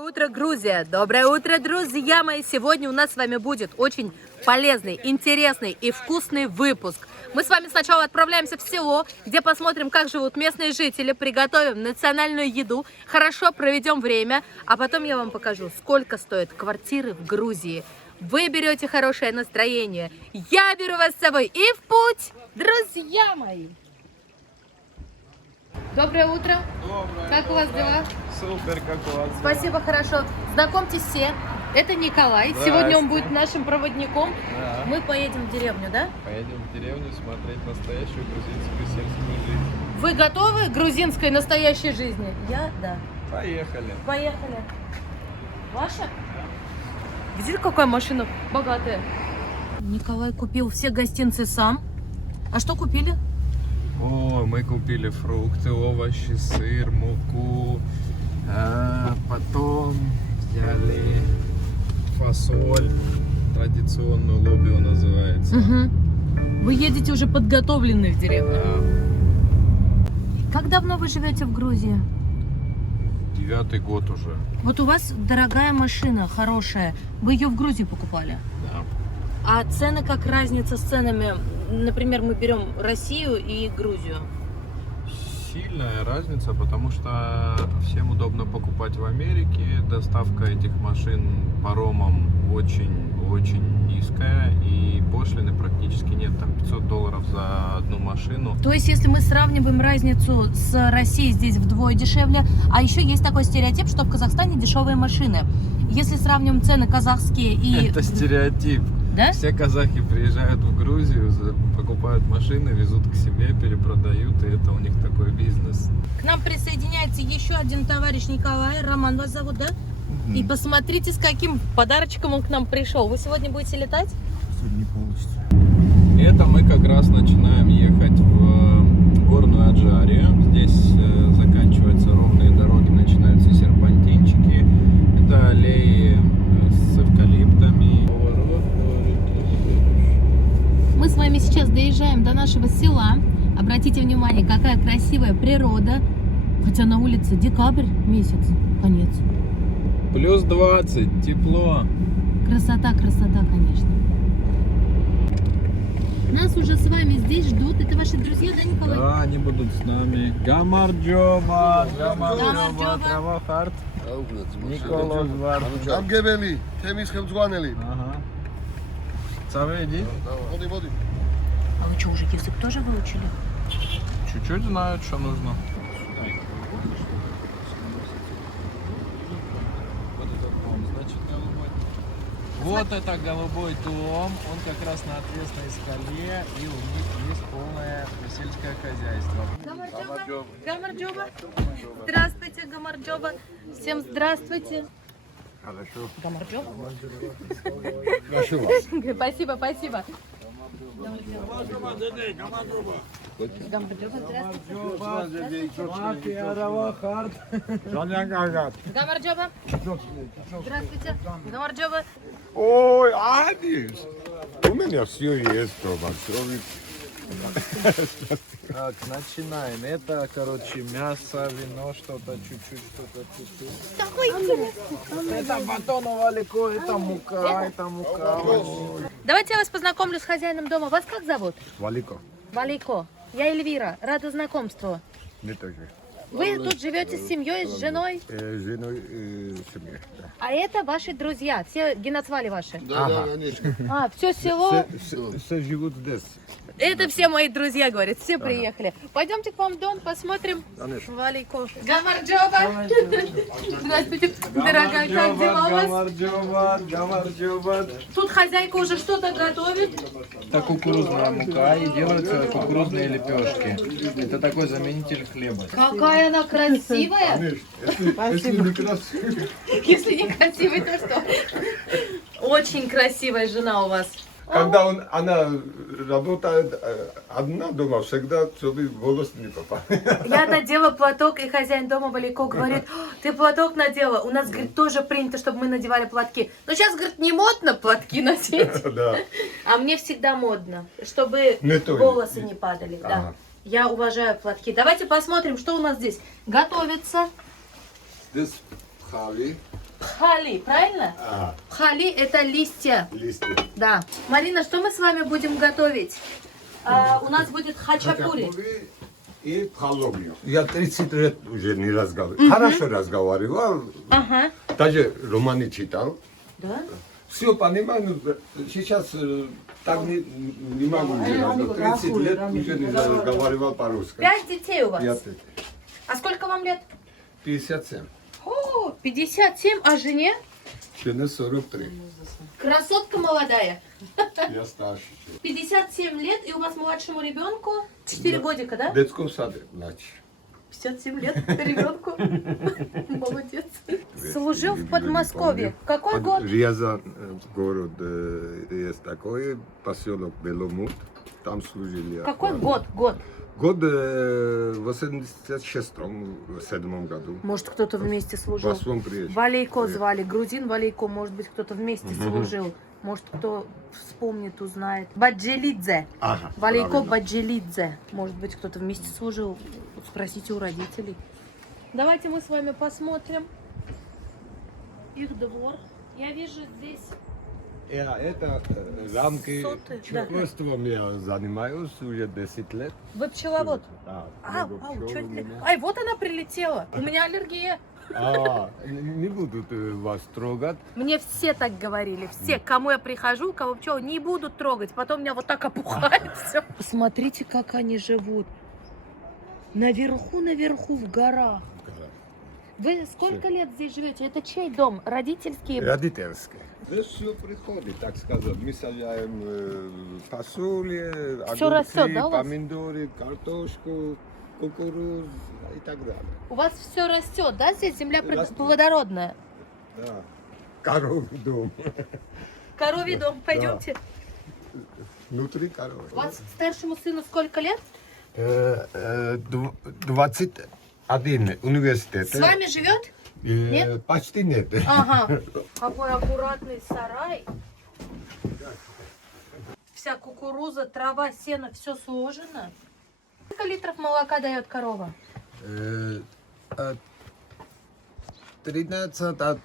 Доброе утро, Грузия! Доброе утро, друзья мои! Сегодня у нас с вами будет очень полезный, интересный и вкусный выпуск. Мы с вами сначала отправляемся в село, где посмотрим, как живут местные жители, приготовим национальную еду, хорошо проведем время, а потом я вам покажу, сколько стоят квартиры в Грузии. Вы берете хорошее настроение, я беру вас с собой и в путь, друзья мои! Доброе утро! Доброе. Как у вас дела? Супер, как у вас? Спасибо, хорошо. Знакомьтесь все. Это Николай. Здрасте. Сегодня он будет нашим проводником. Да. Мы поедем в деревню, да? Поедем в деревню смотреть настоящую грузинскую сельскую жизнь. Вы готовы к грузинской настоящей жизни? Я, да. Поехали. Поехали. Ваша? Видите, какая машина богатая? Николай купил все гостинцы сам. А что купили? О, мы купили фрукты, овощи, сыр, муку. Потом взяли фасоль. Традиционную лобио называется. Угу. Вы едете уже подготовленные в деревню. Да. Как давно вы живете в Грузии? 9-й год уже. Вот у вас дорогая машина, хорошая. Вы ее в Грузии покупали? Да. А цены, как разница с ценами? Например, мы берем Россию и Грузию. Сильная разница, потому что всем удобно покупать в Америке. Доставка этих машин паромом очень низкая, и пошлины практически нет, там $500 за одну машину. То есть, если мы сравниваем разницу с Россией, здесь вдвое дешевле, а еще есть такой стереотип, что в Казахстане дешевые машины. Если сравним цены казахские и... Это стереотип. Да? Все казахи приезжают в Грузию, покупают машины, везут к себе, перепродают, и это у них такой бизнес. К нам присоединяется еще один товарищ Николай, Роман вас зовут, да? И посмотрите, с каким подарочком он к нам пришел. Вы сегодня будете летать? Не получится. Это мы как раз начинаем ехать в горную Аджарию. Здесь заканчиваются ровные дороги, начинаются серпантинчики. Это аллеи с эвкалиптами. Мы с вами сейчас доезжаем до нашего села. Обратите внимание, какая красивая природа. Хотя на улице декабрь месяц, конец. Плюс 20, тепло. Красота, красота, конечно. Нас уже с вами здесь ждут. Это ваши друзья, да, Николай? Да, они будут с нами. Гамарджоба, Гамарджоба. Травохарт, Николос Варт. Амгебели, темис хемцуанели. Ага. Цаведи? Води, води. А вы что, уже язык тоже выучили? Чуть-чуть знают, что нужно. Вот это голубой дом, он как раз на отвесной скале, и у них есть полное сельское хозяйство. Гамарджоба. Гамарджоба. Здравствуйте, Гамарджоба. Всем здравствуйте. Хорошо. Гамарджоба. Прошу вас. Спасибо, спасибо. Гамарджоба, здравствуйте. Гамарджоба. Здравствуйте. Гамарджоба. Ой, Адис. У меня все есть, Максрович. Так, начинаем. Это, короче, мясо, вино, что-то чуть-чуть, что-то чуть-чуть. Это батон валико, это мука, это мука. Давайте я вас познакомлю с хозяином дома. Вас как зовут? Валико. Валико. Я Эльвира. Рада знакомству. Не так же. Вы тут живете с семьей, с женой? Женой семье. А это ваши друзья, все геноцвали ваши. Да, конечно. А, все село. Все живут здесь. Это все мои друзья, говорят, все приехали. Пойдемте к вам в дом, посмотрим. Конечно. Валико. Гамарджоба. Здравствуйте, дорогая, как дела у вас? Гамарджоба. Тут хозяйка уже что-то готовит. Это кукурузная мука, и делаются кукурузные лепешки. Это такой заменитель хлеба. Какая она красивая. Если не красиво. Если не красивая, то что? Очень красивая жена у вас. Когда она работает одна дома, всегда, чтобы волос не попал. Я надела платок, и хозяин дома Валико говорит: ты платок надела. У нас, говорит, тоже принято, чтобы мы надевали платки. Но сейчас, говорит, не модно платки носить. Да. А мне всегда модно, чтобы Не то. волосы не падали. Да. Ага. Я уважаю платки. Давайте посмотрим, что у нас здесь готовится. Здесь хави, Пхали, правильно? Пхали это листья. Листы. Да. Марина, что мы с вами будем готовить? У нас будет хачапури. И пхалогию. Я 30 лет уже не разговаривал. Хорошо разговаривал. Ага. Даже романы читал. Да? Все понимаю, но сейчас так не могу уже разговаривать. 30 лет уже не разговаривал по-русски. 5 детей у вас. Я А сколько вам лет? 57. О, 57, а жене? Жене 43. Красотка молодая. Я старше. 57 лет, и у вас младшему ребенку 4 годика, да? В детском саду младше. 57 лет ребенку. Молодец. Служил в Подмосковье. Какой год? Рязань, город, есть такой, поселок Беломут. Там служили. Какой год? Год. Год в 86-м году. Может, кто-то вместе В служил. Восьмом приезде. Валейко звали. Грузин Валейко. Может быть, кто-то вместе служил. Может, кто вспомнит, узнает. Баджелидзе. Ага, Валейко правильно. Баджелидзе. Может быть, кто-то вместе служил. Спросите у родителей. Давайте мы с вами посмотрим их двор. Я вижу здесь... Это рамки Соты, да. пчеловодством я занимаюсь уже 10 лет. Вы пчеловод? Да, Ау, много ау, пчел чё у это? меня. Ай, вот она прилетела. У меня аллергия. Не будут вас трогать. Мне все так говорили. Все, к кому я прихожу, кого пчел не будут трогать. Потом меня вот так опухает все. Посмотрите, как они живут. Наверху, в горах. Вы сколько лет здесь живете? Это чей дом? Родительский? Родительские. Здесь все приходит, так сказать. Мы сажаем фасоли, Всё огурцы, растет, да, у вас? помидоры, картошку, кукурузу и так далее. У вас все растет, да? Здесь земля Растет. плодородная. Да. Коровий дом. Коровий дом. Пойдемте. Внутри коровы. У вас старшему сыну сколько лет? 21 университет. С вами живет? Нет? Почти нет. Ага. Какой аккуратный сарай. Вся кукуруза, трава, сено, все сложено. Сколько литров молока дает корова? 13 от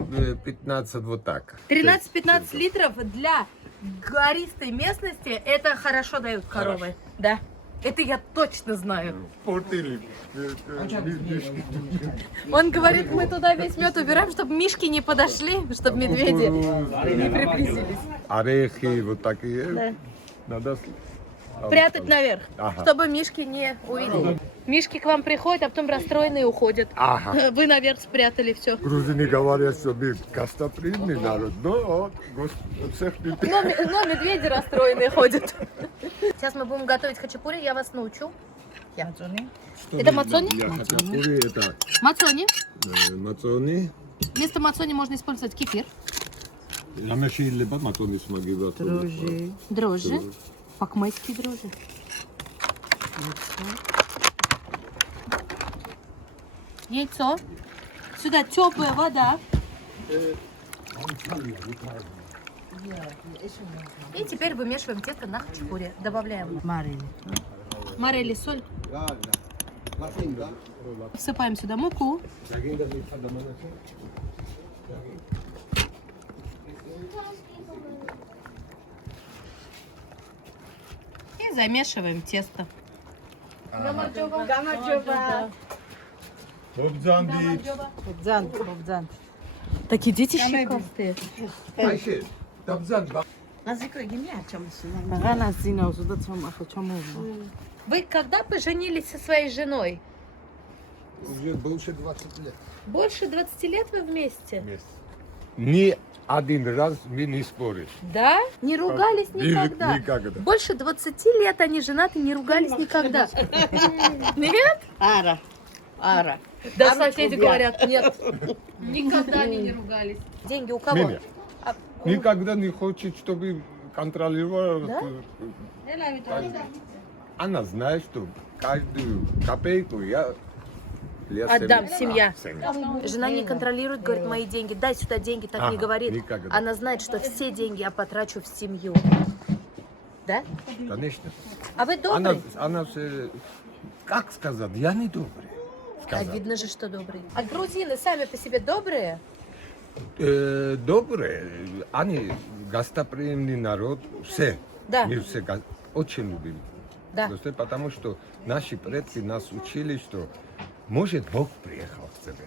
15 вот так. 13-15 литров для гористой местности это хорошо дают коровы. Да. Это я точно знаю. Портили. Он говорит, мы туда весь мед убираем, чтобы мишки не подошли, чтобы медведи не приблизились. Орехи вот такие. Да. Надо Прятать наверх, Ага. чтобы мишки не увидели. Мишки к вам приходят, а потом расстроенные уходят. Ага. Вы наверх спрятали все. Грузины говорят, что мы гостоприимный народ, но вот всех не Но медведи расстроенные ходят. Сейчас мы будем готовить хачапури, я вас научу. Это мацони? Хачапури, это Мацони. мацони. Вместо мацони можно использовать кефир, Намешили мацони смогивать. дрожжи, пакмайские дрожжи. Яйцо. Сюда теплая вода. И теперь вымешиваем тесто на хачапури. Добавляем морель и соль. Всыпаем сюда муку. И замешиваем тесто. Такие дети щекастые. Ayşe, tabzan bak. Вы когда поженились со своей женой? Уже больше 20 лет. Больше 20 лет вы вместе? Ни один раз мы не спорили. Да? Не ругались никогда? Никогда. Больше 20 лет они женаты, не ругались никогда. Нет? Ара. Да, соседи говорят, нет. Никогда они не ругались. Деньги у кого? Меня. Никогда не хочет, чтобы контролировал. Да? Она знает, что каждую копейку я Отдам, семья. семья. Жена не контролирует, говорит, мои деньги, дай сюда деньги, так не Ага, говорит. никогда. Она знает, что все деньги я потрачу в семью. Да? Конечно. А вы добрый? Она все, как сказать, я не добрый. А Сказать. видно же, что добрый. А грузины сами по себе добрые? Добрые, они гостеприимный народ, все. Да. Мы все очень любим. Да. Просто потому что наши предки нас учили, что может Бог приехал к тебе.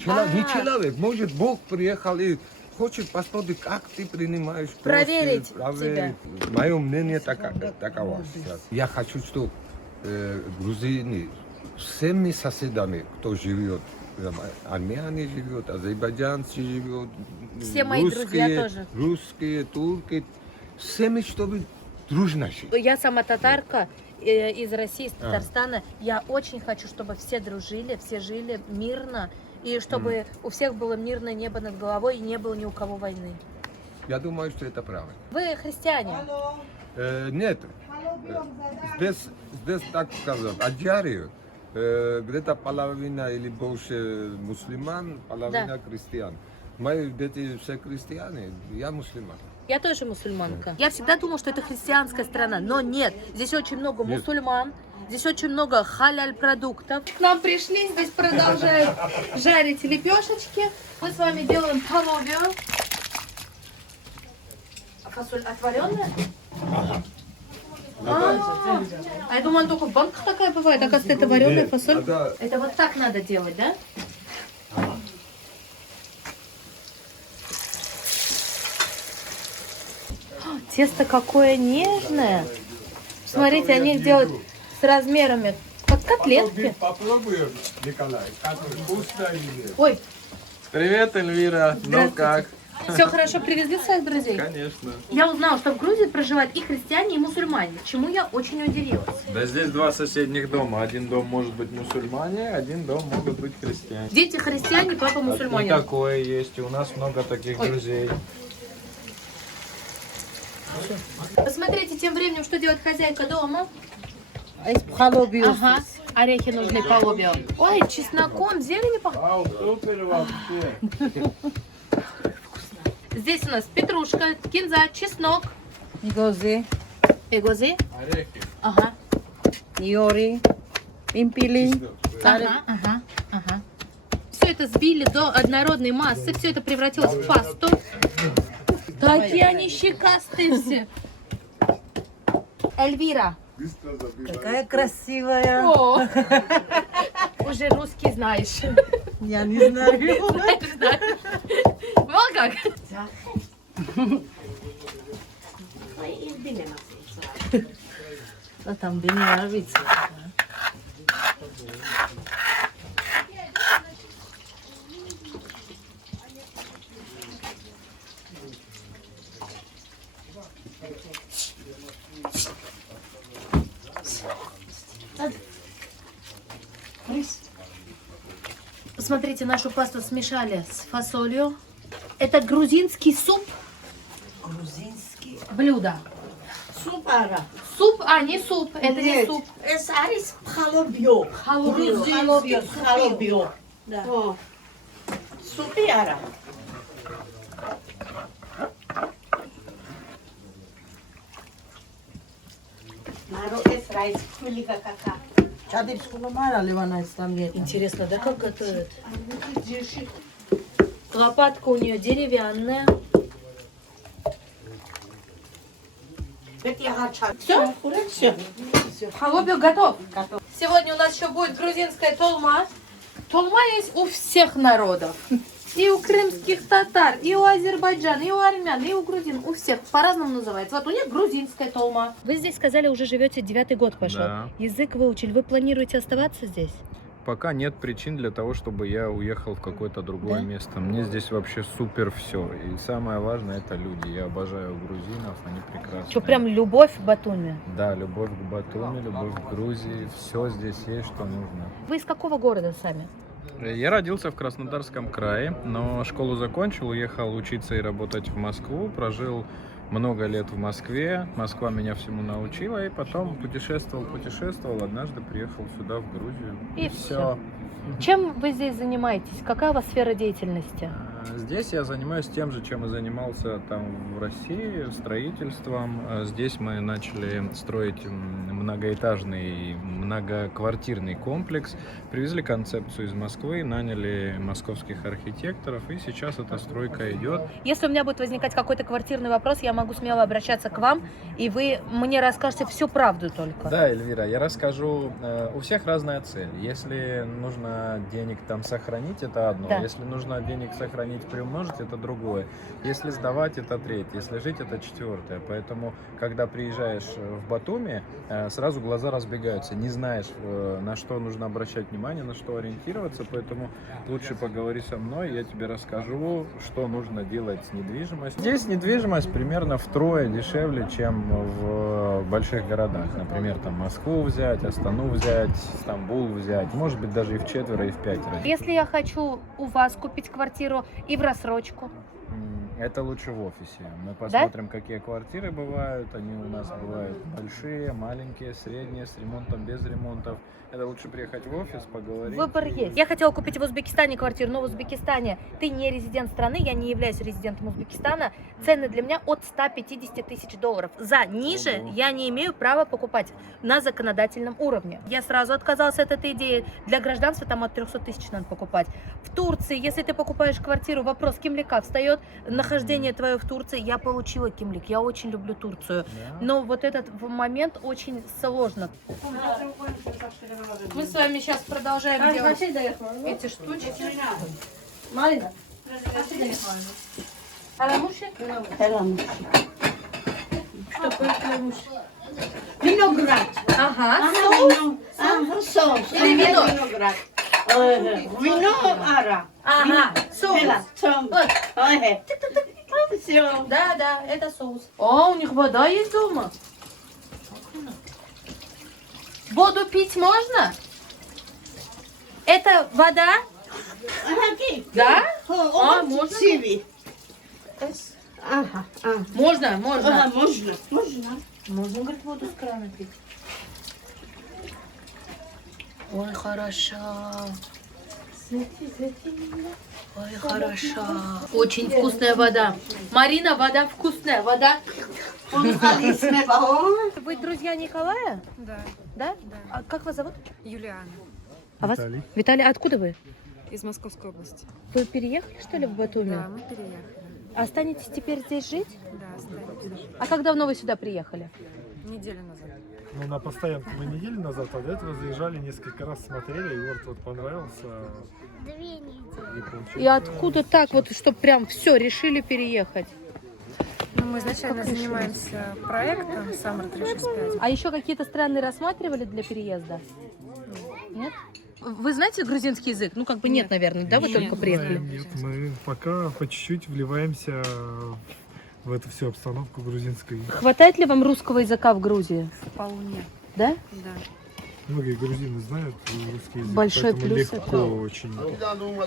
Не человек, может Бог приехал и хочет посмотреть, как ты принимаешь гостей, Проверить тебя. Мое мнение таково сейчас. Я хочу, чтобы грузины всеми соседами, кто живет, армяне живет, азербайджанцы живет, Все мои друзья тоже. русские, турки, всеми, чтобы дружно жить. Я сама татарка из России, из Татарстана. Я очень хочу, чтобы все дружили, все жили мирно. И чтобы у всех было мирное небо над головой и не было ни у кого войны. Я думаю, что это правильно. Вы христиане? Нет, здесь так сказать, Аджарию, где-то половина или больше мусульман, половина христиан. Мои дети все христиане, я мусульман. Я тоже мусульманка. Я всегда думала, что это христианская страна, но нет. Здесь очень много мусульман, здесь очень много халяль-продуктов. К нам пришли, здесь продолжают жарить лепешечки. Мы с вами делаем половью. А фасоль отваренная? А я думала, она только в банках такая бывает. Оказывается, это вареная фасоль. Это вот так надо делать, да? Тесто какое нежное. Смотрите, они их делают с размерами, как котлетки. Попробуем, Николай, как вкусно или нет? Ой, Привет, Эльвира. Ну Здравствуйте. как? все хорошо, привезли своих друзей? Конечно. Я узнала, что в Грузии проживают и христиане, и мусульмане, чему я очень удивилась. Да здесь два соседних дома. Один дом может быть мусульмане, один дом могут быть христиане. Дети христиане, папа И мусульманин. такое есть. И у нас много таких Ой. друзей. Посмотрите тем временем, что делает хозяйка дома. Халобиус. Ага, орехи нужны по обе. Ой, чесноком, зелень пахнет. Супер вообще. Здесь у нас петрушка, кинза, чеснок. Игози. Эгози. Орехи. Ага. Йори. Импили. Ага. Все это сбили до однородной массы, все это превратилось в пасту. Какие они щекастые все. Эльвира. Какая красивая. О, уже русский знаешь. Я не знаю. Знаешь. Вот как. А там бы не нравится. Смотрите, нашу пасту смешали с фасолью. Это грузинский суп. Грузинский. Блюдо. Супара. Суп, а не суп, это не суп. Это арис халобио. Халобио. Халобио. Да. Супиара. Маро эс райс кулика кака. Чади пскуломара ливана истамьет. Интересно, да, как готовят? Лопатка у нее деревянная. Все? Все. Холобик готов. Сегодня у нас еще будет грузинская толма. Толма есть у всех народов. И у крымских татар, и у азербайджан, и у армян, и у грузин. У всех по-разному называется. Вот у них грузинская толма. Вы здесь сказали, уже живете 9-й год пошел. Да. Язык выучили. Вы планируете оставаться здесь? Пока нет причин для того, чтобы я уехал в какое-то другое Да? место. Мне здесь вообще супер все. И самое важное это люди. Я обожаю грузинов, они прекрасные. Что, прям любовь в Батуми? Да, любовь к Батуми, любовь к Грузии. Все здесь есть, что нужно. Вы из какого города сами? Я родился в Краснодарском крае, но школу закончил, уехал учиться и работать в Москву, прожил много лет в Москве, Москва меня всему научила, и потом путешествовал, однажды приехал сюда, в Грузию. И всё. Чем вы здесь занимаетесь? Какая у вас сфера деятельности? Здесь я занимаюсь тем же, чем и занимался там в России, строительством. Здесь мы начали строить многоэтажный, многоквартирный комплекс. Привезли концепцию из Москвы, наняли московских архитекторов, и сейчас эта стройка идет. Если у меня будет возникать какой-то квартирный вопрос, я могу смело обращаться к вам, и вы мне расскажете всю правду только. Да, Эльвира, я расскажу. У всех разная цель. Если нужно денег там сохранить, это одно. Да. Если нужно денег сохранить, приумножить, это другое. Если сдавать, это третье. Если жить, это четвертое. Поэтому, когда приезжаешь в Батуми, сразу глаза разбегаются. Не знаешь, на что нужно обращать внимание, на что ориентироваться. Поэтому лучше поговори со мной, я тебе расскажу, что нужно делать с недвижимостью. Здесь недвижимость примерно втрое дешевле, чем в больших городах. Например, там Москву взять, Астану взять, Стамбул взять. Может быть, даже и в четверо, и в пятеро. Если я хочу у вас купить квартиру и в рассрочку, Это лучше в офисе. Мы посмотрим, какие квартиры бывают. Они у нас бывают большие, маленькие, средние, с ремонтом, без ремонтов. Это лучше приехать в офис, поговорить. выбор есть. Я хотела купить в Узбекистане квартиру, но в Узбекистане ты не резидент страны, я не являюсь резидентом Узбекистана. Цены для меня от 150 тысяч долларов. За ниже я не имею права покупать на законодательном уровне. Я сразу отказалась от этой идеи. Для гражданства там от 300 тысяч надо покупать. В Турции, если ты покупаешь квартиру, вопрос кимлика встает. Нахождение твое в Турции. Я получила кимлик, я очень люблю Турцию. Но вот этот момент очень сложно. Мы с вами сейчас продолжаем делать эти штучки. Marina. Аламуши? Теламуши. Что такое? Виноград. Ага. Соус. Или вино? Виноград. Вино ара. Ага, соус. Вот. Все. Да, да, это соус. О, у них вода есть дома. Воду пить можно? Это вода? Да? А, можно? Сиви. Ага. Можно, можно. Можно. Можно. Можно, говорит, воду с крана пить. Ой, хорошо. Ой, хорошо. Очень вкусная вода. Марина, вода вкусная, вода. Вы друзья Николая? Да, Да? А как вас зовут? Юлиана, А вас? Виталий, откуда вы? из Московской области. Вы переехали, что ли, в Батуми? Да, мы переехали. Останетесь теперь здесь жить? Да, остались. А как давно вы сюда приехали? Неделю назад. Ну, на постоянку мы неделю назад, а до этого заезжали несколько раз, смотрели, и вот понравился. 2 недели. И получилось. И откуда так вот, чтобы прям все, решили переехать? Ну, мы изначально занимаемся проектом Summer 365. А еще какие-то страны рассматривали для переезда? Нет? Вы знаете грузинский язык? Ну, как бы нет, наверное, да? Вы Нет, только не приехали. Нет, мы пока по чуть-чуть вливаемся в эту всю обстановку грузинской. Хватает ли вам русского языка в Грузии? Вполне, Да? да. Многие грузины знают русский язык, Большой поэтому плюс легко это. очень.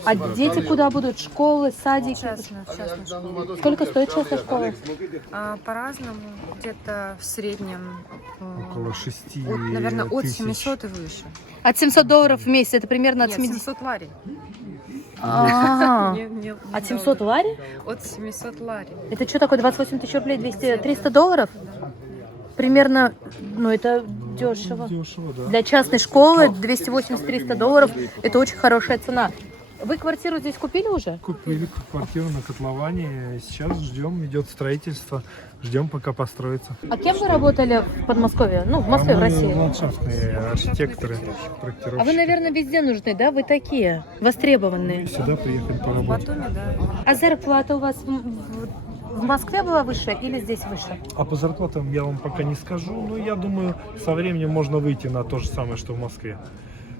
А дети куда будут? Школы, садики? Частная школа. Сколько стоит частная школа? По-разному, где-то в среднем, Около 6 наверное, от тысяч. 700 и выше. От $700 в месяц, это примерно от Нет, 70. 700 лари. А, Не от 700 лари? От 700 лари. Это что такое, 28 тысяч рублей, 300 долларов? Примерно, ну это дешево. Дешево, да. Для частной школы 280-300 долларов, это очень хорошая цена. Вы квартиру здесь купили уже? Купили квартиру на котловане, сейчас ждем, идет строительство, ждем пока построится. А кем вы работали в Подмосковье? Ну, в Москве, в Мы России. ландшафтные архитекторы, проектировщики. А вы, наверное, везде нужны, да? Вы такие востребованные. Сюда приехали В поработать. Батуми, да. А зарплата у вас в Москве была выше или здесь выше? А по зарплатам я вам пока не скажу, но я думаю, со временем можно выйти на то же самое, что в Москве.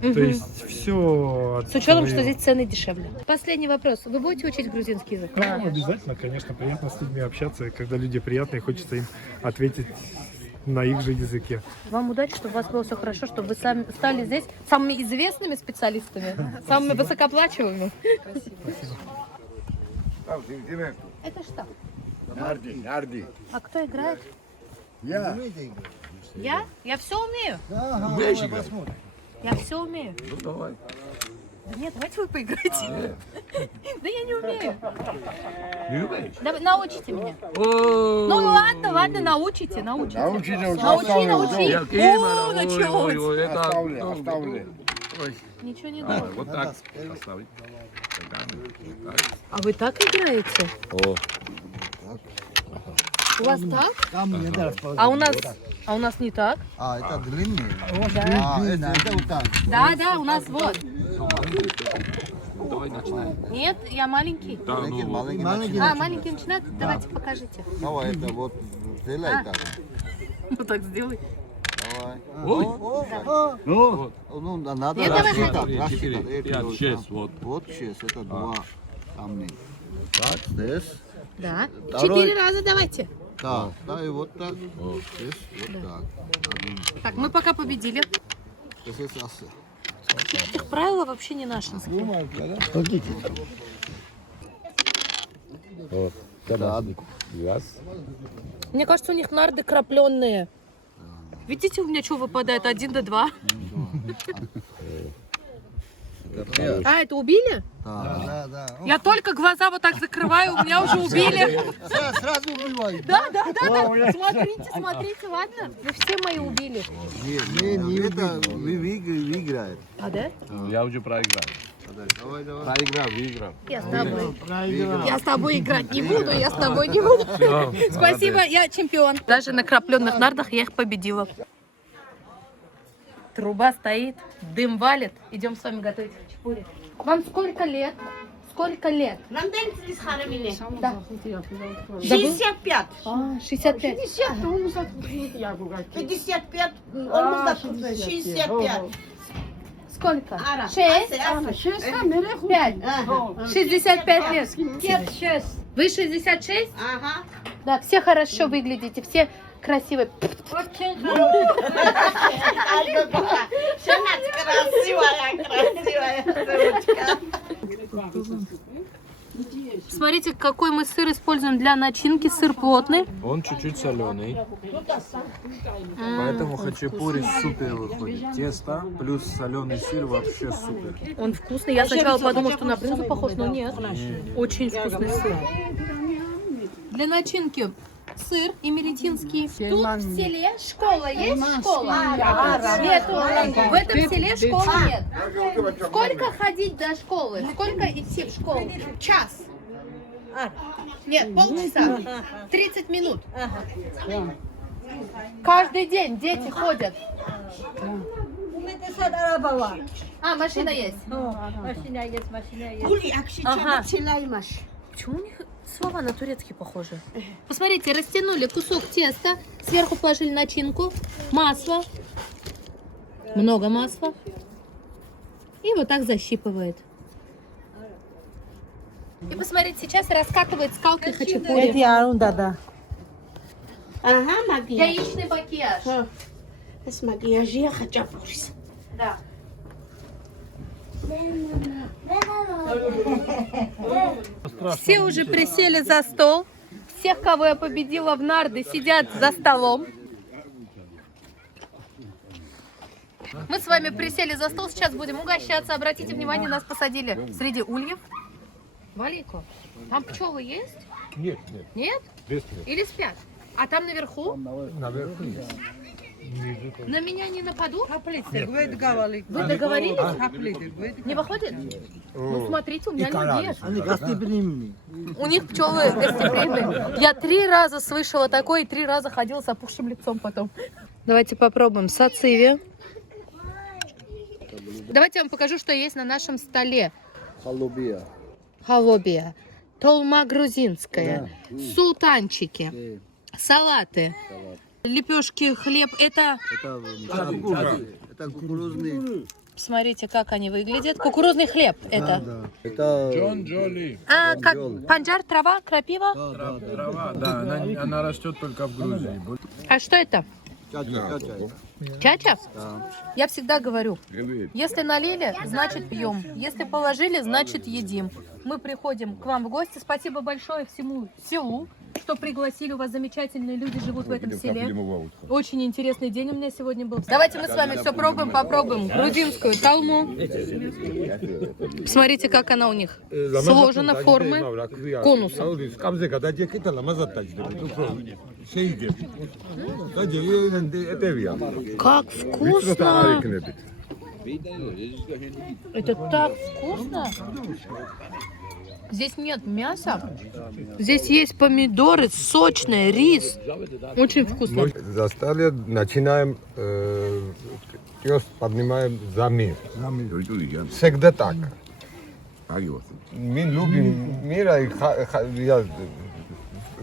То есть все... С учетом, что здесь цены дешевле. Последний вопрос. Вы будете учить грузинский язык? Ну, обязательно, конечно, приятно с людьми общаться, и когда люди приятные, хочется им ответить на их же языке. Вам удачи, чтобы у вас было все хорошо, чтобы вы сами стали здесь самыми известными специалистами, самыми высокооплачиваемыми. Это что? Нарди. А кто играет? Я. Я? Я все умею. Умеешь играть? Я все умею. Ну давай. Да нет, давайте вы поиграете. Да я не умею. Не умеешь? Давай, научите меня. Ну ладно, научите. Научи. О, началось. Ничего не думаю. Вот так оставить. А вы так играете? У вас так? А у нас не так? А, это длинный? Да. А, это вот так. Да, у нас вот. Давай начинаем. Нет, я маленький. Да, ну, Маленький. А, маленький начинает? Давайте покажите. Давай, это вот, сделай так. Ну так сделай. Давай. ой, Ну, надо Нет, давай, рассчитать. четыре, пять, шесть, вот. Вот 6, это 2 камня. Так, здесь. Да. Второй. 4 раза давайте. Так, да, и вот так. Здесь, вот так. Один. Так, мы пока победили. Здесь раз. Этих правила вообще не наши. Да, Мне кажется, у них нарды крапленные. Видите, у меня что выпадает? 1 до 2. А, это убили? да. Я только глаза вот так закрываю, у меня уже убили. Сразу убивай. Да. Смотрите, ладно? Вы все мои убили. Не, это выиграет. А, да? Я уже проиграл. Давай. Проиграл, выиграл. Я с тобой играть не буду, я с тобой не буду. Спасибо, я чемпион. Даже на крапленных нардах я их победила. Труба стоит, дым валит. Идем с вами готовить хачапури. Вам сколько лет? Сколько лет? Нам день с харамине. Да. 65. 65. 55. Olmaz da 65. Сколько? Ара. 6? 5. 65 лет. Вы 66? Ага. Да, все хорошо выглядите, все красивые. Красивая. Смотрите, какой мы сыр используем для начинки. Сыр плотный. Он чуть-чуть соленый. Поэтому хачапури супер выходит. Тесто плюс соленый сыр вообще супер. Он вкусный. Я сначала подумала, что на брынзу похож, но нет. Очень вкусный сыр. Для начинки сыр эмеретинский. Тут в селе школа есть? Школа? Нету. В этом селе школы нет. Сколько ходить до школы? Сколько идти в школу? Час. Нет, полчаса. 30 минут. Каждый день дети ходят. А, машина есть. Ули, Ага. акшича Почему у них слова на турецкий похожи? Посмотрите, растянули кусок теста, сверху положили начинку, масло, много масла, и вот так защипывает. И посмотрите, сейчас раскатывает скалкой хачапури. да. Ага, магия. Яичный макияж. С магияжия хачапурис. Да. Все уже присели за стол. Всех, кого я победила в нарды, сидят за столом. Мы с вами присели за стол, сейчас будем угощаться. Обратите внимание, нас посадили среди ульев. Валико, там пчелы есть? Нет. Нет? Или спят? А там наверху? Наверху есть. На меня не нападут? Вы Вы договорились? Не выходит? Ну смотрите, у меня нет. Они гостеприимные. У них пчелы гостеприимные. Я 3 раза слышала такое и 3 раза ходила с опухшим лицом потом. Давайте попробуем сациви. Давайте я вам покажу, что есть на нашем столе. Халубия. Халобия, толма грузинская, султанчики, салаты, лепешки, хлеб. Это, Это кукурузный. смотрите, как они выглядят. Кукурузный хлеб это. Это Джон Джоли. А, как панджар, трава, крапива. Трава, да, она растет только в Грузии. А что это? чача. Чача? Я всегда говорю, если налили, значит пьем. Если положили, значит едим. мы приходим к вам в гости. Спасибо большое всему селу, что пригласили. У вас замечательные люди живут в этом селе. Очень интересный день у меня сегодня был. Давайте мы с вами все пробуем, попробуем грузинскую талму. Смотрите, как она у них сложена, формы конуса. Как вкусно! Это так вкусно! Здесь нет мяса, здесь есть помидоры, сочный рис. Очень вкусно. За столе начинаем, поднимаем за мир. Всегда так. Мы любим мир, и я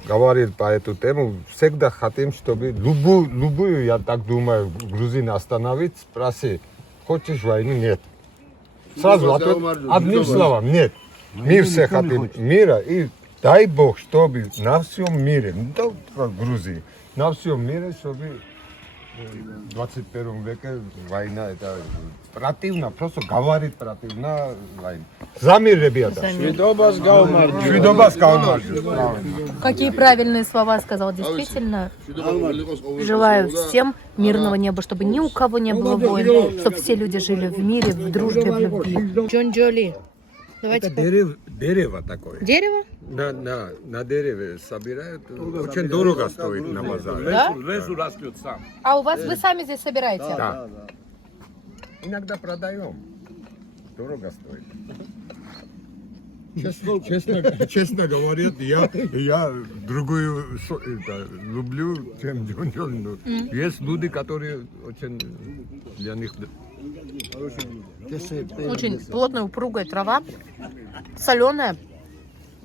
говорил по эту тему, всегда хотим, чтобы любую, я так думаю, Грузин остановить, спроси, хочешь войну? Нет. Сразу одним словом, нет. Мы все хотим мира, и дай Бог, чтобы на всем мире, не только в Грузии, на всем мире, чтобы в 21 веке война, это противно, просто говорит противно война. За мир, ребята. Швидобас Гаумарджи. Какие правильные слова сказал, действительно. Желаю всем мирного неба, чтобы ни у кого не было войн, чтобы все люди жили в мире, в дружбе, в любви. Джон Джоли. Давайте Это дерево такое. Дерево? На дереве собирают, очень дорого стоит на базаре. Да? А у вас вы сами здесь собираете? Да. Иногда продаем. Дорого стоит. Честно говоря, я другую люблю, чем Джон. Есть люди, которые очень для них... Очень плотная, упругая трава, соленая,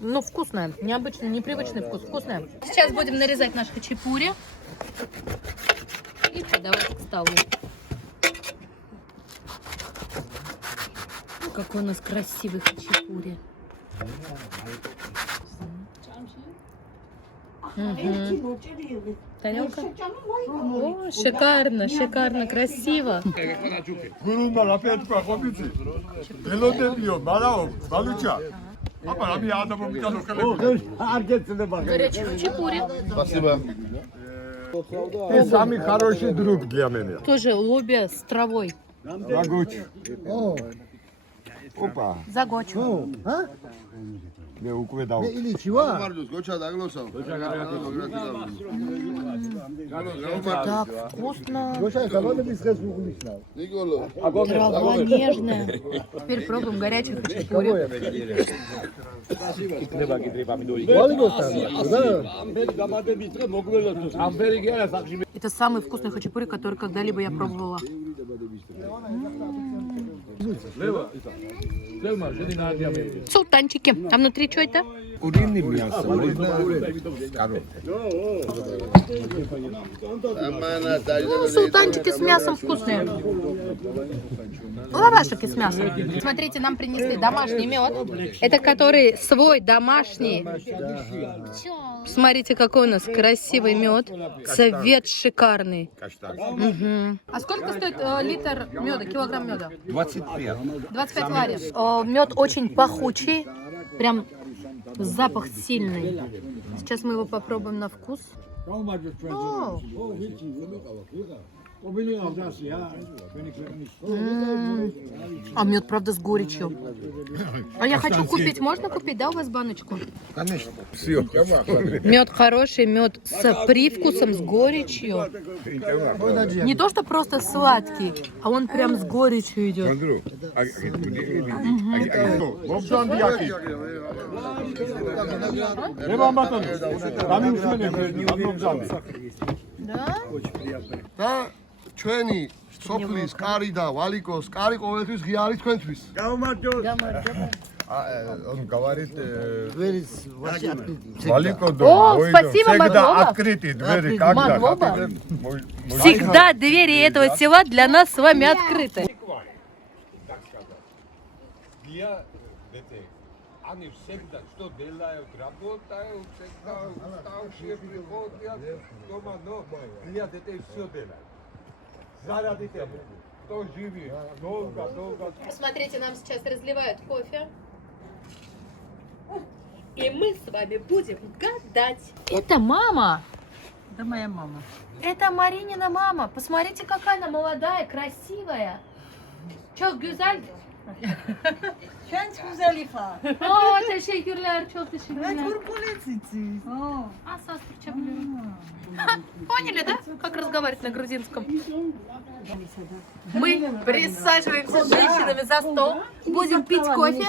ну вкусная, необычный, непривычный вкус, вкусная. Сейчас будем нарезать наш хачапури и подавать к столу. Какой у нас красивый хачапури. Тарелка? О, шикарно, шикарно, красиво. Горячий хачапури. Спасибо. Ты самый хороший друг для меня. Тоже лобиа с травой. Загуч. Опа. Загоч. Не укведал. Так вкусно. Трава нежная. Теперь пробуем горячий хачапури. Это самый вкусный хачапури, который когда-либо я пробовала. Султанчики. А внутри что это? Куриное мясо. Султанчики с мясом вкусные. Лавашики с мясом. Смотрите, нам принесли домашний мед. Это который свой домашний. Смотрите, какой у нас красивый мед. Цвет шикарный. Угу. А сколько стоит литр меда, килограмм меда? 25. 25 лари. Мед очень пахучий. Прям запах сильный. Сейчас мы его попробуем на вкус. О. А мед, правда, с горечью. А я хочу купить. Можно купить, да, у вас баночку? Конечно. Все. Мед хороший, мед с привкусом, с горечью. Не то, что просто сладкий, а он прям с горечью идет. Да? ჩვენი სოფლის კარი და ვალიკოს კარი ყოველთვის ღია არის თქვენთვის. Он говорит, Валико дом. О, спасибо, Всегда Мадлоба. открыты двери. Когда Мадлоба. хотите, Всегда двери этого села для нас с вами открыты. Они всегда что делают, работают, всегда уставшие приходят дома, но для детей все делают. Зарядите, кто живет, долго. Смотрите, нам сейчас разливают кофе. И мы с вами будем гадать. Это мама. Это моя мама. Это Маринина мама. Посмотрите, какая она молодая, красивая. Çok güzel. Şenç güzel ifa. Aa, teşekkürler, çok Ben teşekkürler. kurkuletsiz. Асас Türkçe biliyorum. Поняли, да? Как разговаривать на грузинском? Мы присаживаемся с женщинами за стол, будем пить кофе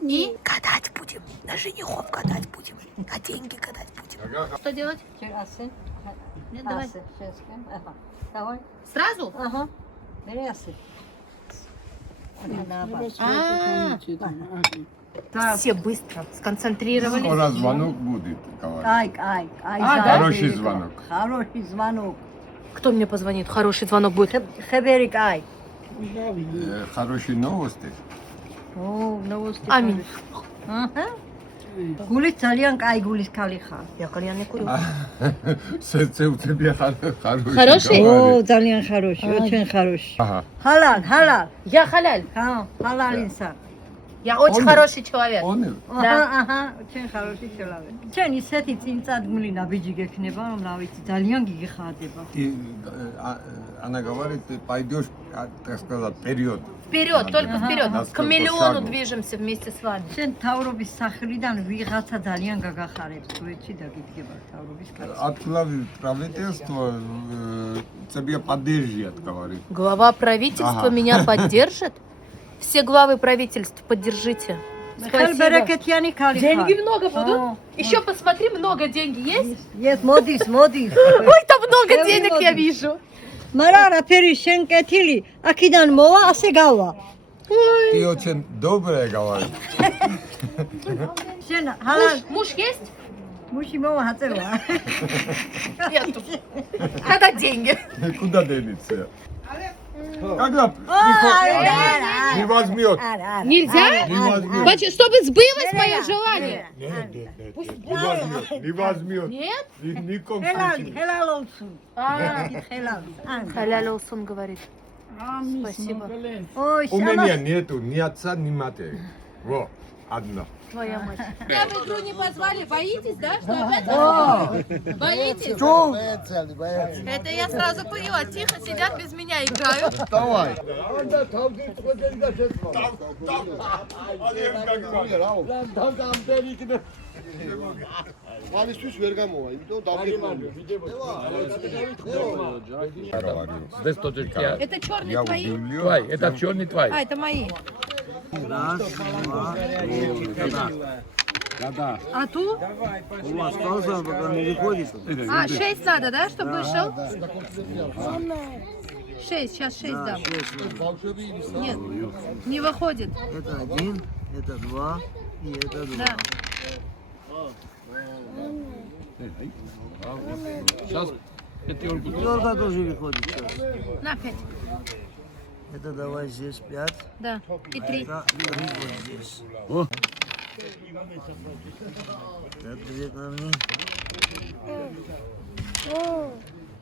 и гадать будем. На женихов гадать будем. На деньги гадать будем. Что делать? Нет, давай. Давай. Сразу? Ага. Бери асыпь. Все быстро сконцентрировались. Скоро звонок будет, говорит. Ай, Хороший звонок. Хороший звонок. Кто мне позвонит? Хороший звонок будет. Хеберик, ай. Хорошие новости. О, новости. Аминь. Ага. Гулис ძალიან კაი გულის ქალი ხარ. Я кальян не курю. Сердце у тебя хорошее. Хороший? ო, ძალიან хороший, очень хороший. Ага. Халал. Я халяль. Хა, халალ ინსან. Я очень хороший человек. Понял? აჰა, очень хороший человек. ჩვენ ისეთი წინწადგმული ნაბიჯი გექნება, რომ რა ვიცი, ძალიან გიგიხარდება. И она говорит, ты пойдешь, так сказать, вперед. Вперед, только вперед. Насколько К миллиону шагу? движемся вместе с вами. ჩვენ თავრობის სახლიდან ვიღაცა ძალიან გაგახარებს გვერდში და გიდგება თავრობის კაცი. Отклави правительство, тебя поддержит, говорит. Глава правительства Ага. меня поддержит? Все главы правительств поддержите. Спасибо. ხელბერეკეთიანი ქალი ხარ. Деньги много будут? О. Еще посмотри, много деньги есть? Yes, მოდის. Ой, там много денег я вижу. მაგრამ არაფერი შენ კეთილი, აქედან მოვა, ასე გავა. Ты очень добрая, говорит. შენ ჰალალ Муж есть? მუში მოვა აწევა. Нету. Когда деньги? Куда денется? Когда не возьмет. Нельзя? Не возьмет. Чтобы сбылось мое желание. Нет, не возьмет. Нет? Ни в коем ჰელალ, случае. ჰელალ olsun. А, ჰელალ. Халяль Олсун говорит. Спасибо. ой, У меня нету ни отца, ни матери. Вот, одна. Твоя мать. Меня в игру не позвали. Боитесь, да? Что опять? Боитесь? Это я сразу поняла. Тихо сидят, без меня играют. Давай. Valistüs ver gamoa, იმიტომ დავგეკმარია. Это черные твои? Твой, это черный твой. А, это мои. А ту? А, 6 надо, да, чтобы вышел? 6, сейчас 6 дам. Нет, не выходит. Это 1, это 2 и это 2. Да. Пятерка тоже выходит сейчас. На 5. Это давай здесь 5. Да. И 3. Это 3 вот здесь. Это 2 камни.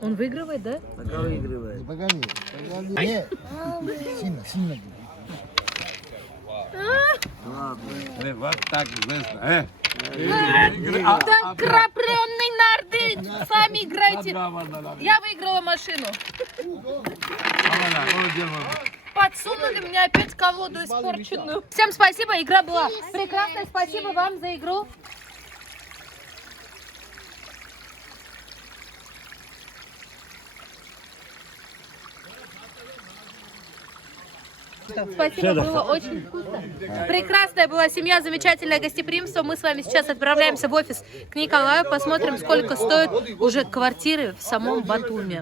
Он выигрывает, да? Пока выигрывает. Вот так, знаешь, Да, крапленый нарды! Сами играйте! Я выиграла машину. Подсунули мне опять колоду испорченную. Всем спасибо, игра была прекрасная. Спасибо вам за игру. Спасибо, было очень вкусно. Прекрасная была семья, замечательное гостеприимство. Мы с вами сейчас отправляемся в офис к Николаю, посмотрим, сколько стоят уже квартиры в самом Батуми.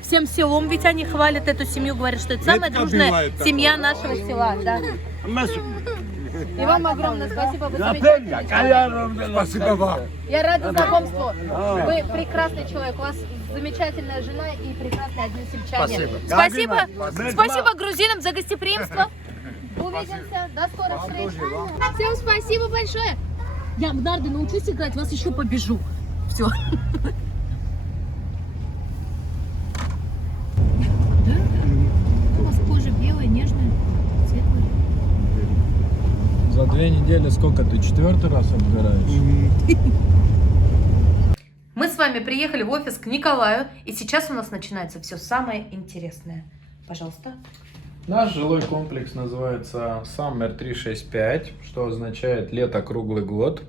Всем селом ведь они хвалят эту семью, говорят, что это самая дружная семья нашего села. Да. И вам огромное спасибо, вы замечательный. Спасибо вам. Я рада знакомству. Вы прекрасный человек, у вас замечательная жена и прекрасные односельчане. Спасибо. Спасибо грузинам за гостеприимство. Увидимся. До скорых встреч. Всем спасибо большое. Я в нарды научусь играть, вас еще побежу. Все. 2 недели сколько ты 4-й раз отбираешь? Мы с вами приехали в офис к Николаю, и сейчас у нас начинается все самое интересное. Пожалуйста. Наш жилой комплекс называется Summer 365, что означает лето круглый год.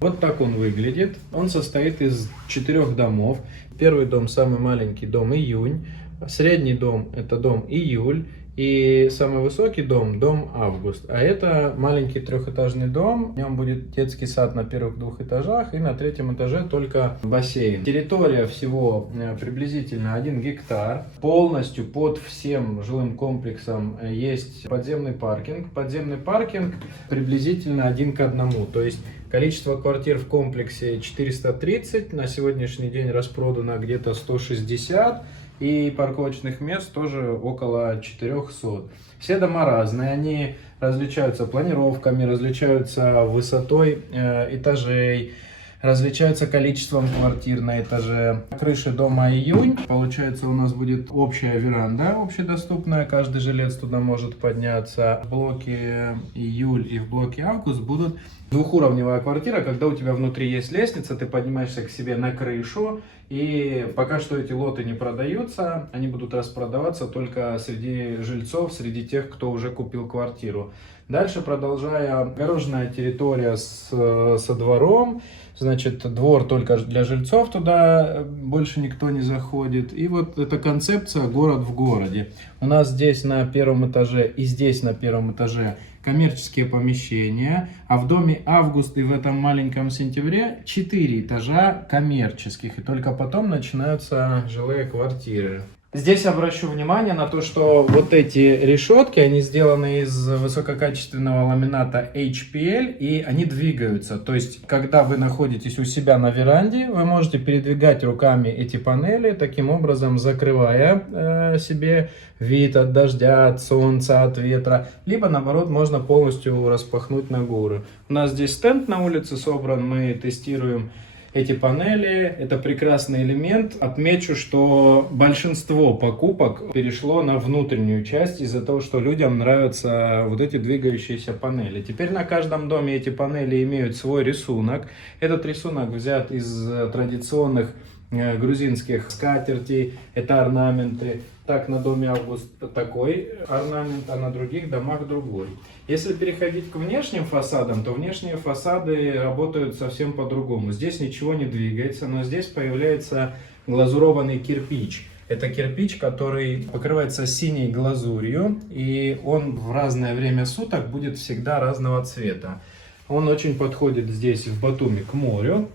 Вот так он выглядит. Он состоит из 4 домов. Первый дом, самый маленький, дом Июнь. Средний дом – это дом Июль. И самый высокий дом – дом Август. А это маленький 3-этажный дом. В нем будет детский сад на первых 2 этажах. И на 3-м этаже только бассейн. Территория всего приблизительно 1 гектар. Полностью под всем жилым комплексом есть подземный паркинг. Подземный паркинг приблизительно 1 к 1. То есть количество квартир в комплексе 430. На сегодняшний день распродано где-то 160. И парковочных мест тоже около 400. Все дома разные, они различаются планировками, различаются высотой этажей, различаются количеством квартир на этаже. На крыше дома Июнь, получается, у нас будет общая веранда, общедоступная, каждый жилец туда может подняться. В блоке Июль и в блоке Август будут двухуровневая квартира, когда у тебя внутри есть лестница, ты поднимаешься к себе на крышу, и пока что эти лоты не продаются, они будут распродаваться только среди жильцов, среди тех, кто уже купил квартиру. Дальше, продолжая, огороженная территория со двором, значит, двор только для жильцов, туда больше никто не заходит. И вот эта концепция «город в городе». У нас здесь на 1-м этаже и здесь на 1-м этаже коммерческие помещения, а в доме Август и в этом маленьком Сентябре 4 этажа коммерческих, и только потом начинаются жилые квартиры. Здесь обращу внимание на то, что вот эти решетки, они сделаны из высококачественного ламината HPL, и они двигаются. То есть, когда вы находитесь у себя на веранде, вы можете передвигать руками эти панели, таким образом закрывая себе вид от дождя, от солнца, от ветра. Либо, наоборот, можно полностью распахнуть на горы. У нас здесь стенд на улице собран, мы тестируем эти панели. Это прекрасный элемент. Отмечу, что большинство покупок перешло на внутреннюю часть из-за того, что людям нравятся вот эти двигающиеся панели. Теперь на каждом доме эти панели имеют свой рисунок. Этот рисунок взят из традиционных грузинских скатертей. Это орнаменты. Так, на доме Август такой орнамент, а на других домах другой. Если переходить к внешним фасадам, то внешние фасады работают совсем по-другому. Здесь ничего не двигается, но здесь появляется глазурованный кирпич. Это кирпич, который покрывается синей глазурью, и он в разное время суток будет всегда разного цвета. Он очень подходит здесь в Батуми к морю.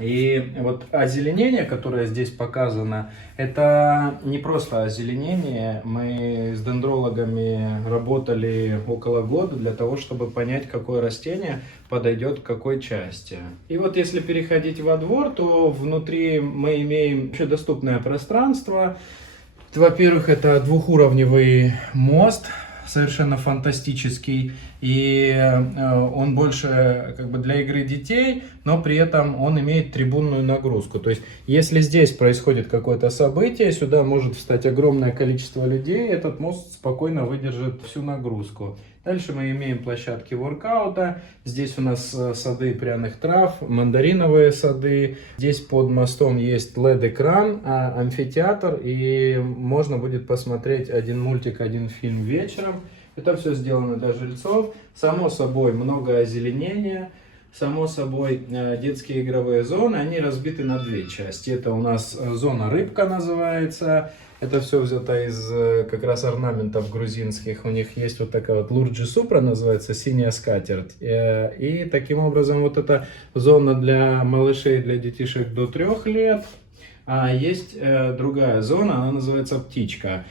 И вот озеленение, которое здесь показано, это не просто озеленение. Мы с дендрологами работали около года для того, чтобы понять, какое растение подойдет к какой части. И вот если переходить во двор, то внутри мы имеем общедоступное пространство. Во-первых, это двухуровневый мост, совершенно фантастический, и он больше как бы для игры детей, но при этом он имеет трибунную нагрузку. То есть, если здесь происходит какое-то событие, сюда может встать огромное количество людей, этот мост спокойно выдержит всю нагрузку. Дальше мы имеем площадки воркаута. Здесь у нас сады пряных трав, мандариновые сады. Здесь под мостом есть LED-экран, амфитеатр, и можно будет посмотреть один мультик, один фильм вечером. Это все сделано для жильцов. Само собой, много озеленения. Само собой, детские игровые зоны, они разбиты на 2 части. Это у нас зона рыбка называется. Это все взято из как раз орнаментов грузинских. У них есть вот такая вот лурджи супра, называется, синяя скатерть. И таким образом вот эта зона для малышей, для детишек до 3 лет. А есть другая зона, она называется птичка.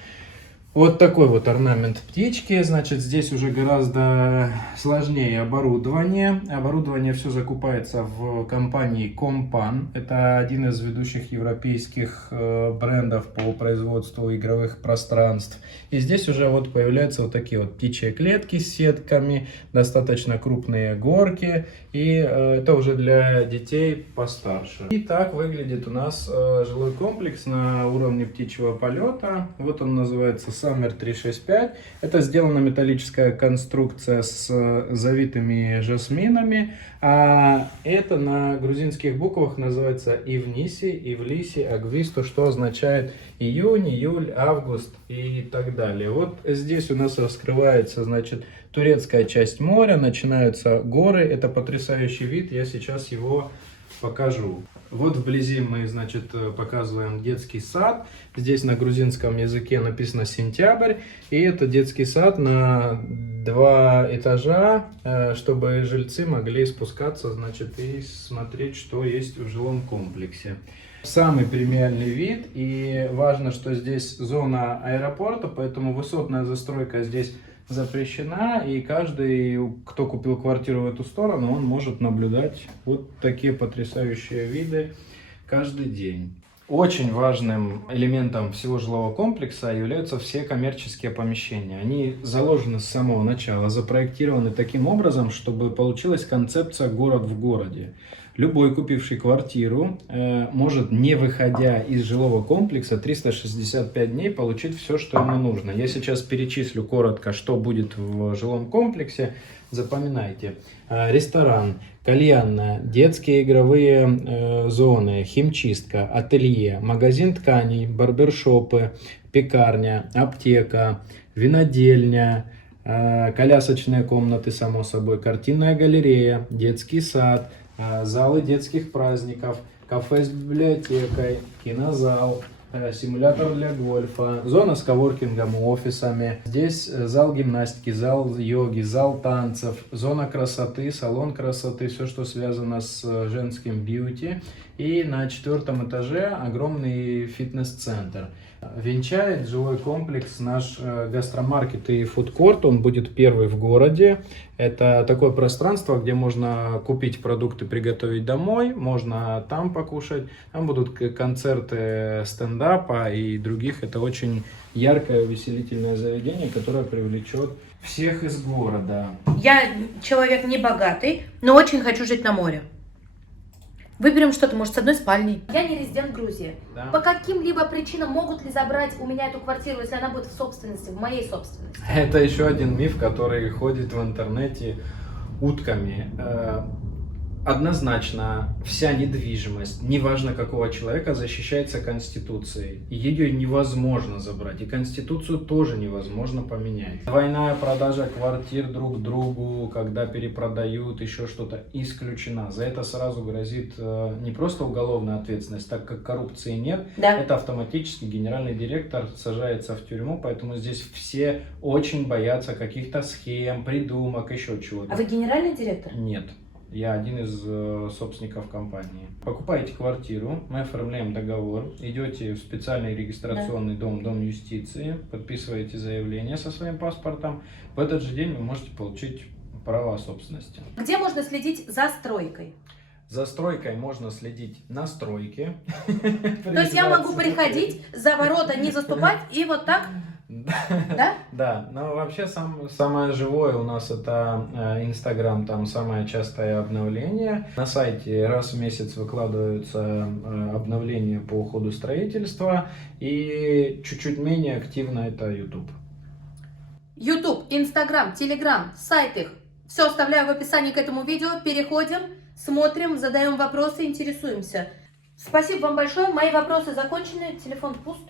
Вот такой вот орнамент птички. Значит, здесь уже гораздо сложнее оборудование. Оборудование все закупается в компании Компан. Это один из ведущих европейских брендов по производству игровых пространств. И здесь уже вот появляются вот такие вот птичьи клетки с сетками, достаточно крупные горки. И это уже для детей постарше. И так выглядит у нас жилой комплекс на уровне птичьего полета. Вот он называется Summer 365. Это сделана металлическая конструкция с завитыми жасминами. А это на грузинских буквах называется Ивниси, Ивлиси, Агвисто, что означает июнь, июль, август и так далее. Вот здесь у нас раскрывается, значит, турецкая часть моря, начинаются горы. Это потрясающий вид, я сейчас его покажу. Вот вблизи мы, значит, показываем детский сад. Здесь на грузинском языке написано «Сентябрь». И это детский сад на 2 этажа, чтобы жильцы могли спускаться, значит, и смотреть, что есть в жилом комплексе. Самый премиальный вид. И важно, что здесь зона аэропорта, поэтому высотная застройка здесь запрещена, и каждый, кто купил квартиру в эту сторону, он может наблюдать вот такие потрясающие виды каждый день. Очень важным элементом всего жилого комплекса являются все коммерческие помещения. Они заложены с самого начала, запроектированы таким образом, чтобы получилась концепция «город в городе». Любой, купивший квартиру, может, не выходя из жилого комплекса, 365 дней получить все, что ему нужно. Я сейчас перечислю коротко, что будет в жилом комплексе. Запоминайте. Ресторан, кальянная, детские игровые зоны, химчистка, ателье, магазин тканей, барбершопы, пекарня, аптека, винодельня, колясочные комнаты, само собой, картинная галерея, детский сад, залы детских праздников, кафе с библиотекой, кинозал, симулятор для гольфа, зона с коворкингом и офисами. Здесь зал гимнастики, зал йоги, зал танцев, зона красоты, салон красоты, все, что связано с женским бьюти. И на 4-м этаже огромный фитнес-центр. Венчает жилой комплекс наш гастромаркет и фудкорт. Он будет первый в городе. Это такое пространство, где можно купить продукты, приготовить домой, можно там покушать. Там будут концерты стендапа и других. Это очень яркое, увеселительное заведение, которое привлечет всех из города. Я человек не богатый, но очень хочу жить на море. Выберем что-то, может, с одной спальней. Я не резидент Грузии. Да. По каким-либо причинам могут ли забрать у меня эту квартиру, если она будет в собственности, в моей собственности? Это еще один миф, который ходит в интернете утками. Однозначно, вся недвижимость, неважно какого человека, защищается Конституцией. И ее невозможно забрать. И Конституцию тоже невозможно поменять. Двойная продажа квартир друг другу, когда перепродают, еще что-то, исключена. За это сразу грозит не просто уголовная ответственность, так как коррупции нет. Да. Это автоматически генеральный директор сажается в тюрьму, поэтому здесь все очень боятся каких-то схем, придумок, еще чего-то. А вы генеральный директор? Нет. Я один из собственников компании. Покупаете квартиру, мы оформляем договор, идете в специальный регистрационный дом юстиции, подписываете заявление со своим паспортом. В этот же день вы можете получить право собственности. Где можно следить за стройкой? За стройкой можно следить на стройке. То есть я могу приходить, за ворота не заступать и вот так? Да? Да, но вообще самое живое у нас это Инстаграм, там самое частое обновление. На сайте раз в месяц выкладываются обновления по уходу строительства, и чуть-чуть менее активно это YouTube. YouTube, Инстаграм, Телеграм, сайт их. Все оставляю в описании к этому видео. Переходим, смотрим, задаем вопросы, интересуемся. Спасибо вам большое. Мои вопросы закончены. Телефон пуст.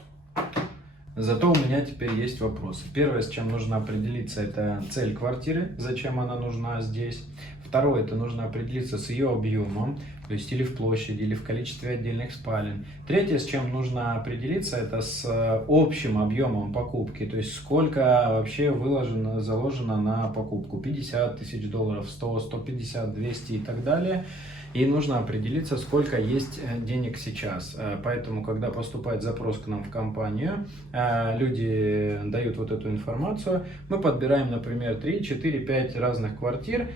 Зато у меня теперь есть вопросы. Первое, с чем нужно определиться, это цель квартиры, зачем она нужна здесь. Второе, это нужно определиться с ее объемом, то есть или в площади, или в количестве отдельных спален. Третье, с чем нужно определиться, это с общим объемом покупки, то есть сколько вообще заложено на покупку. 50 тысяч долларов, 100, 150, 200 и так далее. И нужно определиться, сколько есть денег сейчас. Поэтому, когда поступает запрос к нам в компанию, люди дают вот эту информацию. Мы подбираем, например, 3, 4, 5 разных квартир,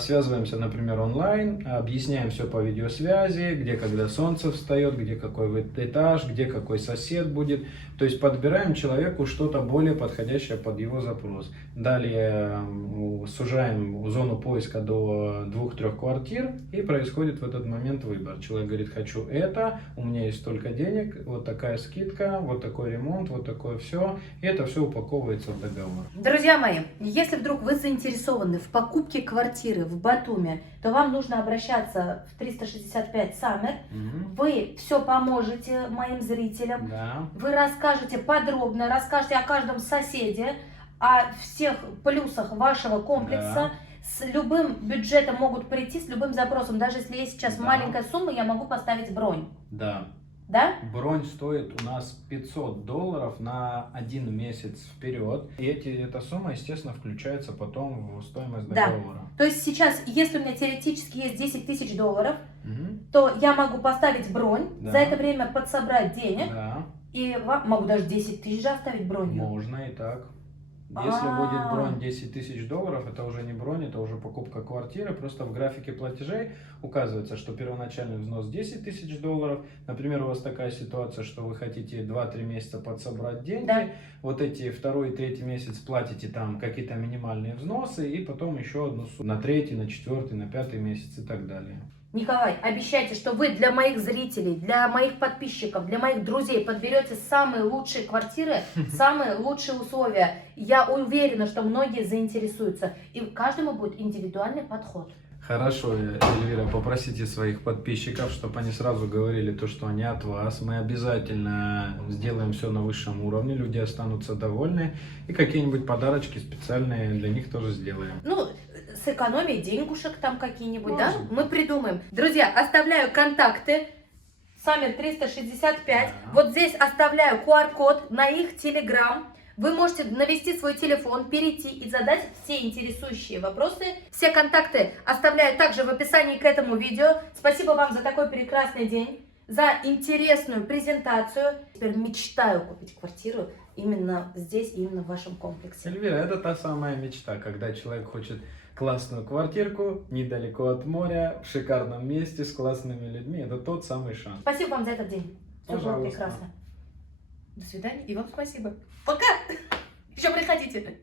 связываемся, например, онлайн, объясняем все по видеосвязи, где когда солнце встает, где какой этаж, где какой сосед будет. То есть подбираем человеку что-то более подходящее под его запрос. Далее сужаем зону поиска до 2-3 квартир, и происходит в этот момент выбор. Человек говорит: хочу это, у меня есть столько денег, вот такая скидка, вот такой ремонт, вот такое все. И это все упаковывается в договор. Друзья мои, если вдруг вы заинтересованы в покупке квартиры в Батуми, то вам нужно обращаться в 365 Summer. Вы все поможете моим зрителям. Да. Вы расскажете подробно, расскажете о каждом соседе, о всех плюсах вашего комплекса. Да. С любым бюджетом могут прийти, с любым запросом. Даже если есть сейчас Да. маленькая сумма, я могу поставить бронь. Да. Да? Бронь стоит у нас $500 на 1 месяц вперед. И эта сумма, естественно, включается потом в стоимость Да. договора. То есть сейчас, если у меня теоретически есть $10 000, Мгм. то я могу поставить бронь, Да. за это время подсобрать денег, Да, и могу даже 10 000 же оставить бронью. можно и так. Если будет бронь $10 000, это уже не бронь, это уже покупка квартиры. Просто в графике платежей указывается, что первоначальный взнос $10 000. Например, у вас такая ситуация, что вы хотите 2-3 месяца подсобрать деньги. Да. Вот эти 2-й и 3-й месяц платите там какие-то минимальные взносы, и потом еще одну сумму на 3-й, на 4-й, на 5-й месяц и так далее. Николай, обещайте, что вы для моих зрителей, для моих подписчиков, для моих друзей подберете самые лучшие квартиры, самые лучшие условия. Я уверена, что многие заинтересуются, и каждому будет индивидуальный подход. Хорошо, Эльвира, попросите своих подписчиков, чтобы они сразу говорили то, что они от вас. Мы обязательно сделаем все на высшем уровне, люди останутся довольны. И какие-нибудь подарочки специальные для них тоже сделаем. Ну, с экономией деньгушек там какие-нибудь, да? Может. Мы придумаем. Друзья, оставляю контакты. Summer 365. Да. Вот здесь оставляю QR-код на их Telegram. Вы можете навести свой телефон, перейти и задать все интересующие вопросы. Все контакты оставляю также в описании к этому видео. Спасибо вам за такой прекрасный день, за интересную презентацию. Теперь мечтаю купить квартиру именно здесь, именно в вашем комплексе. Эльвира, это та самая мечта, когда человек хочет классную квартирку, недалеко от моря, в шикарном месте, с классными людьми. Это тот самый шанс. Спасибо вам за этот день. Все было Пожалуйста. прекрасно. До свидания и вам спасибо. Пока! Еще приходите.